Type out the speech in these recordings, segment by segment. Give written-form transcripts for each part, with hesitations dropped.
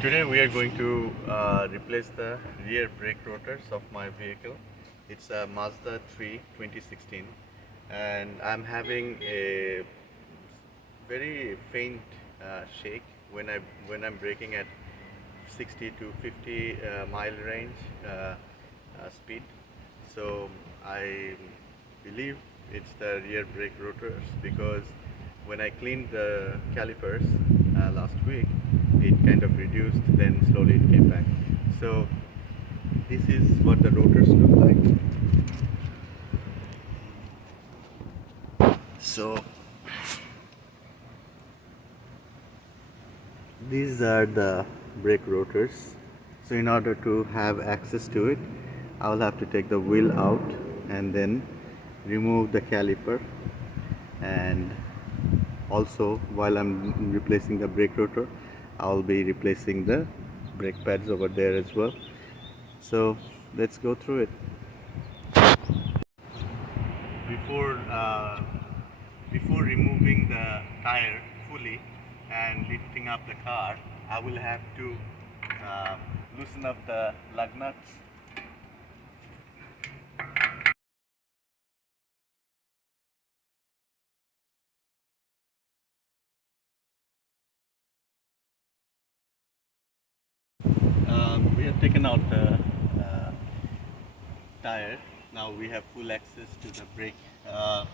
Today we are going to replace the rear brake rotors of my vehicle. It's a Mazda 3 2016, and I'm having a very faint shake when I'm braking at 60 to 50 mile range speed. So I believe it's the rear brake rotors because when I cleaned the calipers last week, it kind of reduced, then slowly it came back. So this is what the rotors look like. So these are the brake rotors. So in order to have access to it, I will have to take the wheel out and then remove the caliper, and also while I'm replacing the brake rotor, I'll be replacing the brake pads over there as well. So let's go through it. Before before removing the tire fully and lifting up the car, I will have to uh, loosen up the lug nuts. We have taken out the tire. Now we have full access to the brake uh,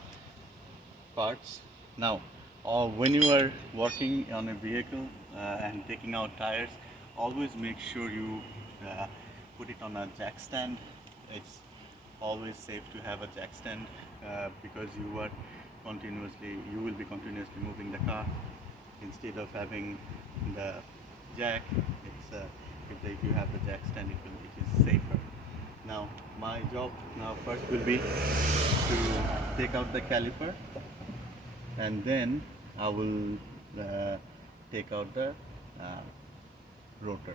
parts. Now, when you are working on a vehicle and taking out tires, always make sure you put it on a jack stand. It's always safe to have a jack stand because you will be continuously moving the car instead of having the jack. If you have the jack stand, it is safer. Now, my job now first will be to take out the caliper, and then I will take out the uh, rotor.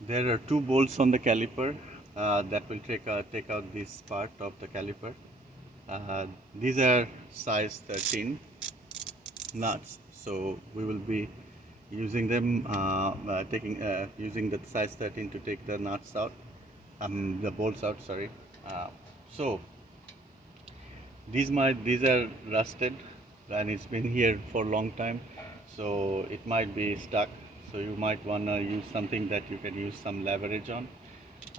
There are two bolts on the caliper that will take out this part of the caliper. These are size 13 nuts, so we will be using them, using the size 13 to take the nuts out, the bolts out. Sorry. So these are rusted, and it's been here for a long time, so it might be stuck. So you might wanna use something that you can use some leverage on.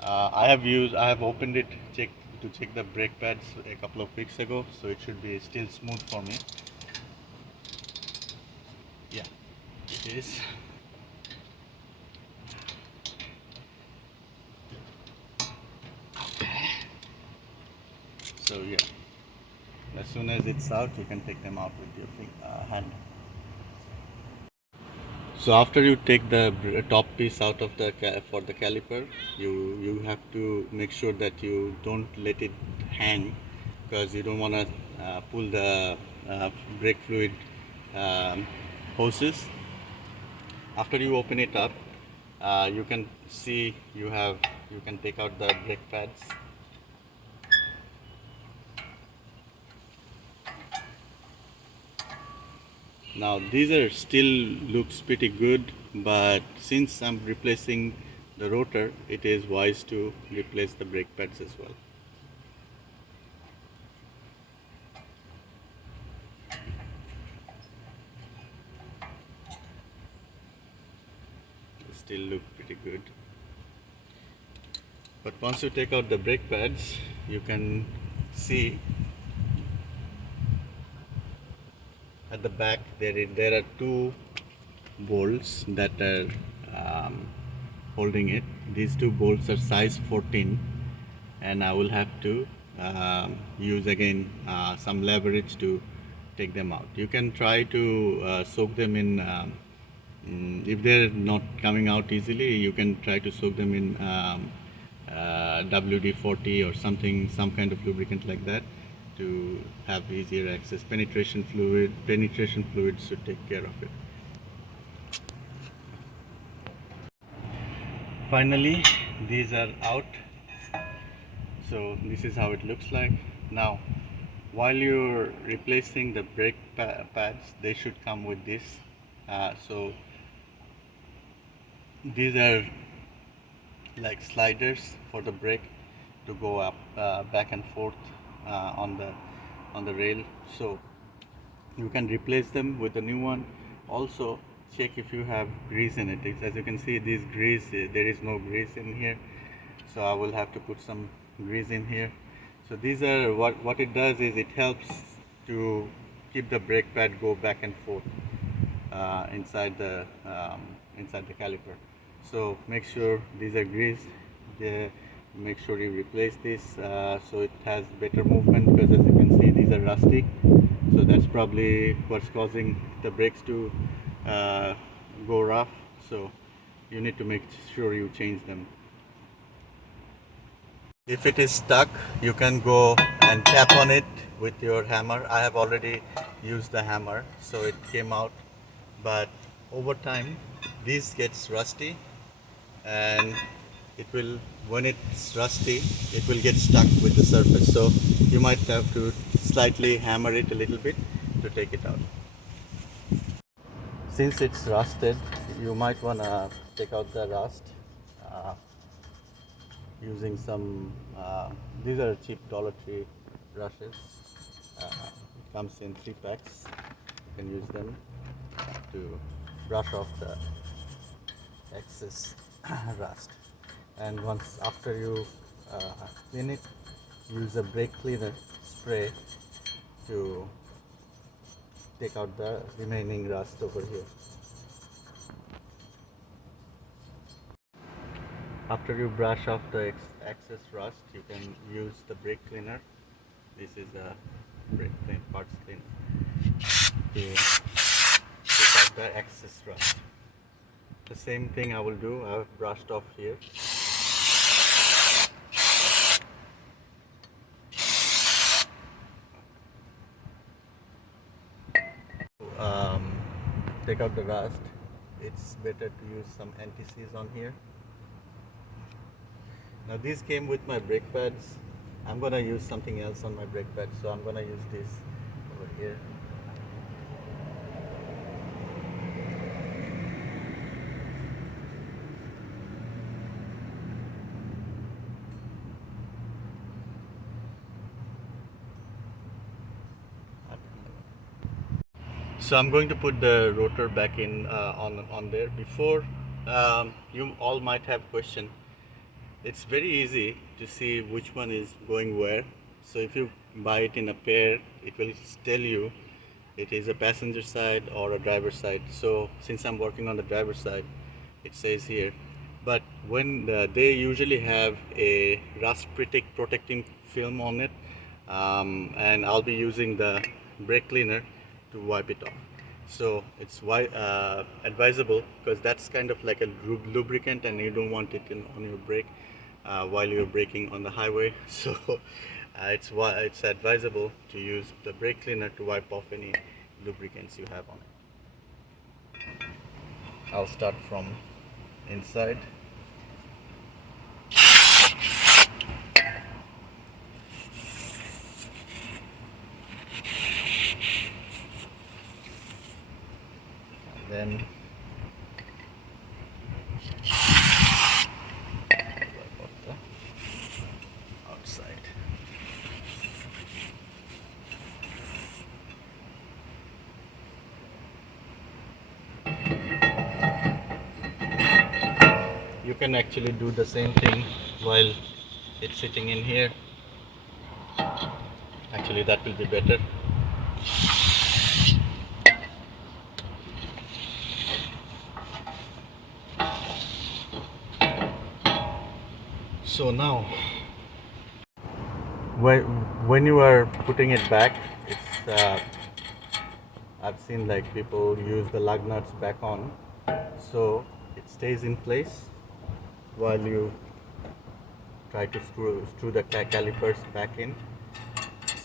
I have opened it to check the brake pads a couple of weeks ago, so it should be still smooth for me. Yeah, it is. So yeah, as soon as it's out, you can take them out with your hand. So after you take the top piece out of for the caliper, you have to make sure that you don't let it hang, because you don't want to pull the brake fluid um, hoses. After you open it up, you can see you can take out the brake pads. Now these are still looks pretty good, but since I'm replacing the rotor, it is wise to replace the brake pads as well. They still look pretty good. But once you take out the brake pads, you can see at the back there are two bolts that are holding it. These two bolts are size 14, and I will have to use again some leverage to take them out. You can try to soak them in, if they're not coming out easily, you can try to soak them in WD-40 or something, some kind of lubricant like that, to have easier access. Penetration fluid should take care of it. Finally, these are out. So this is how it looks like. Now, while you're replacing the brake pads, they should come with this. So These are like sliders for the brake to go up, back and forth on the rail. So you can replace them with a new one. Also check if you have grease in it. As you can see, this grease, there is no grease in here, so I will have to put some grease in here. So these are what it does is it helps to keep the brake pad go back and forth inside the caliper. So make sure these are greased. Make sure you replace this so it has better movement, because as you can see, these are rusty. So that's probably what's causing the brakes to go rough. So you need to make sure you change them. If it is stuck, you can go and tap on it with your hammer. I have already used the hammer, so it came out. But over time, this gets rusty, and it will, when it's rusty, it will get stuck with the surface. So you might have to slightly hammer it a little bit to take it out. Since it's rusted, you might want to take out the rust using some, these are cheap Dollar Tree brushes. It comes in 3 packs. You can use them to brush off the excess rust. And once after you clean it, use a brake cleaner spray to take out the remaining rust over here. After you brush off the excess rust, you can use the brake cleaner. This is a brake clean parts cleaner to take out the excess rust. The same thing I will do. I've brushed off here. Take out the rust. It's better to use some anti-seize on here. Now these came with my brake pads. I'm gonna use something else on my brake pad, so I'm gonna use this over here. So I'm going to put the rotor back in on there. Before, you all might have question. It's very easy to see which one is going where. So if you buy it in a pair, it will tell you it is a passenger side or a driver side. So since I'm working on the driver side, it says here. But when they usually have a rust protecting film on it, and I'll be using the brake cleaner to wipe it off. So it's advisable, because that's kind of like a lubricant, and you don't want it on your brake while you're braking on the highway. So it's advisable to use the brake cleaner to wipe off any lubricants you have on it. I'll start from inside. Then wipe off the outside. You can actually do the same thing while it's sitting in here. Actually, that will be better. So now, when you are putting it back, it's I've seen like people use the lug nuts back on, so it stays in place while you try to screw the calipers back in.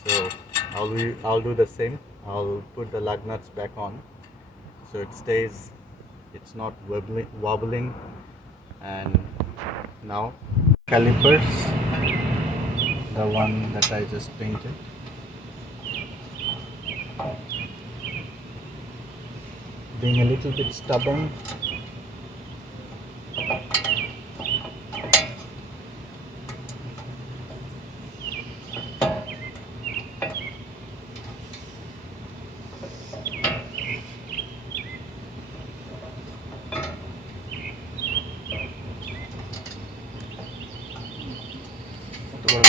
So I'll do the same. I'll put the lug nuts back on, so it stays. It's not wobbling. And now calipers, the one that I just painted. Being a little bit stubborn, Okay,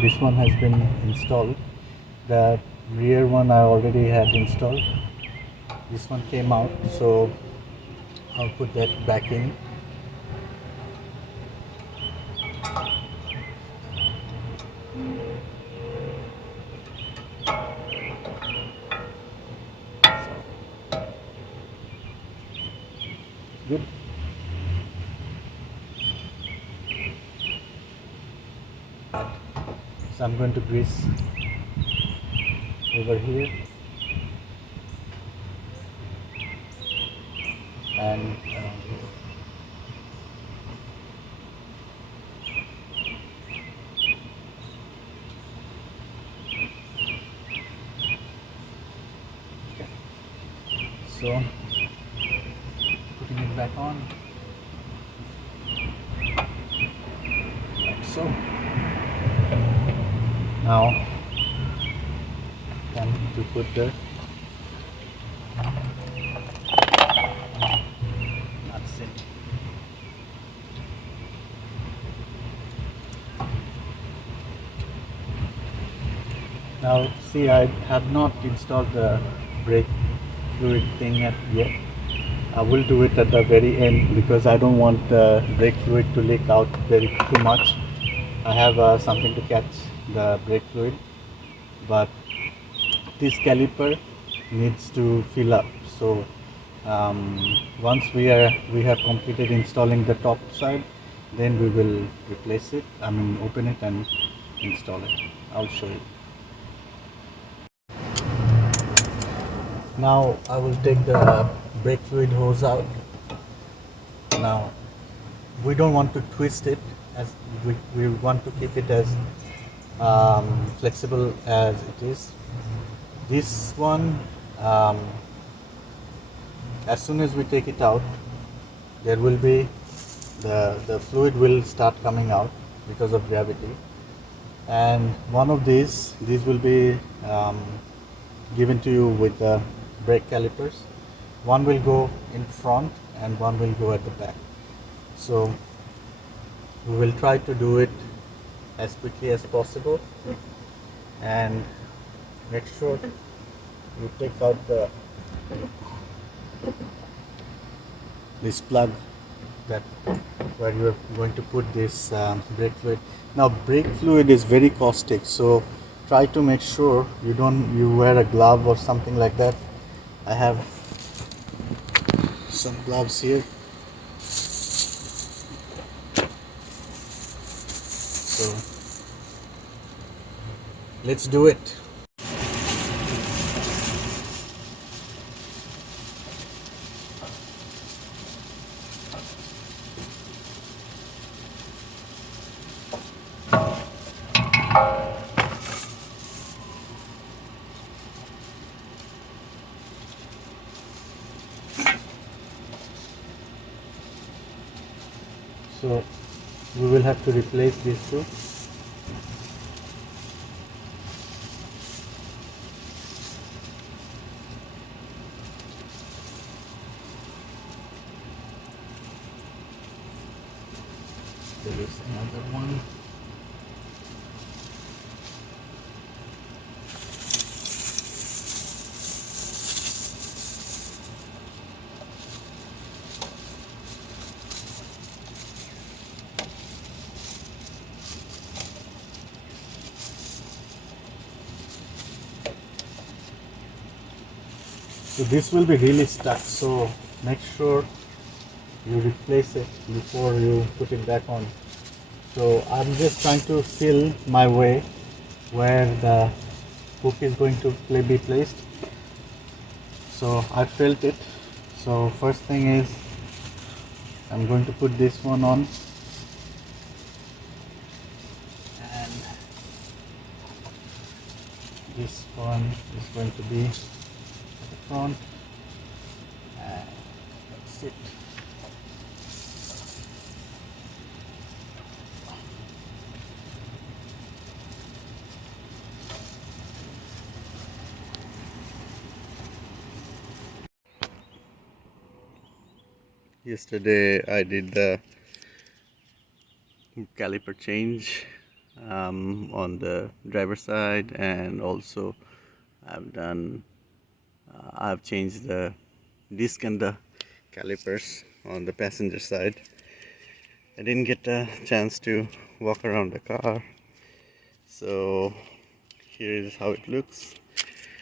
this one has been installed. The rear one I already had installed. This one came out, so I'll put that back in. Good. So I'm going to grease over here and okay. So putting it back on like so. Now time to put the nuts in. Now see, I have not installed the brake fluid thing yet. I will do it at the very end because I don't want the brake fluid to leak out too much. I have something to catch the brake fluid, but this caliper needs to fill up. So once we have completed installing the top side, then we will replace it. I mean, open it and install it. I'll show you. Now I will take the brake fluid hose out. Now we don't want to twist it, as we want to keep it as flexible as it is. This one, as soon as we take it out, there will be the fluid will start coming out because of gravity, and one of these will be given to you with the brake calipers. One will go in front and one will go at the back. So we will try to do it as quickly as possible, and make sure you take out this plug that where you are going to put this brake fluid. Now brake fluid is very caustic, so try to make sure you wear a glove or something like that. I have some gloves here. So let's do it. So we will have to replace these two. There is another one. So this will be really stuck, so make sure you replace it before you put it back on. So I'm just trying to feel my way where the hook is going to be placed. So I felt it. So first thing is I'm going to put this one on, and this one is going to be at the front, and that's it. Yesterday I did the caliper change on the driver side, and also I've changed the disc and the calipers on the passenger side. I didn't get a chance to walk around the car, so here is how it looks.